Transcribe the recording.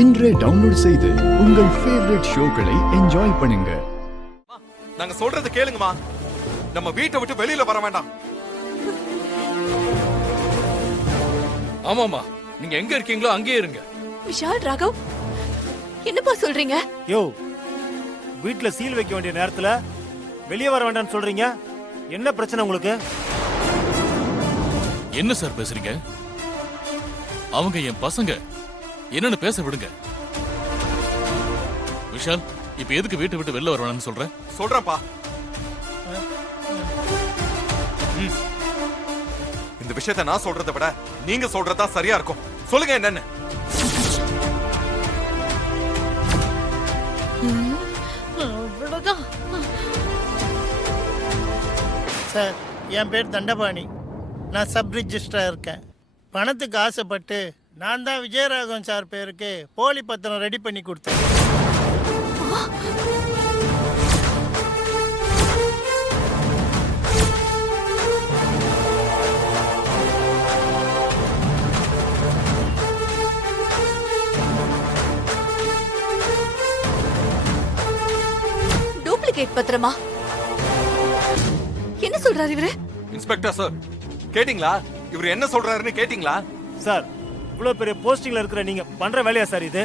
இன்றே டவுன்லோட் செய்து உங்கள் ஃபேவரட் ஷோக்களை என்ஜாய் பண்ணுங்க. நாங்க சொல்றது கேளுங்கம்மா. நம்ம வீட்டை விட்டு வெளியில வர வேண்டாம். ஆமாமா, நீங்க எங்க இருக்கீங்களோ அங்கேயே இருங்க. விஷால், ராகவ், என்னப்பா சொல்றீங்க? யோ, வீட்ல சீல் வைக்க வேண்டிய நேரத்துல வெளியே வர வேண்டாம்னு சொல்றீங்க. என்ன பிரச்சனை உங்களுக்கு? என்ன சார் பேசுறீங்க? அவங்க என் பசங்க, என்னன்னு பேச விடுங்க. விஷால், இப்ப எதுக்கு வீட்டை விட்டு வெளில வரணும்னு சொல்ற? சொல்றேன்ப்பா. இந்த விஷயத்தை நான் சொல்றதை விட நீங்க சொல்றதா சரியா இருக்கும். சொல்லுங்க என்னன்னு. அவ்வளவுதான். சார், என் பேர் தண்டபாணி. நான் சப் ரிஜிஸ்ட்ராக இருக்கேன். பணத்துக்கு ஆசைப்பட்டு நான் தான் விஜயராகவன் சார் பேருக்கு போலி பத்திரம் ரெடி பண்ணி கொடுத்தேன். டூப்ளிகேட் பத்திரமா? என்ன சொல்றாரு இவரு? இன்ஸ்பெக்டர் சார், கேட்டிங்களா? இவர் என்ன சொல்றாருன்னு கேட்டிங்களா? சார், இவ்வளவு பெரிய போஸ்டிங்ல இருக்கிற நீங்க பண்ற வேலையா சார் இது?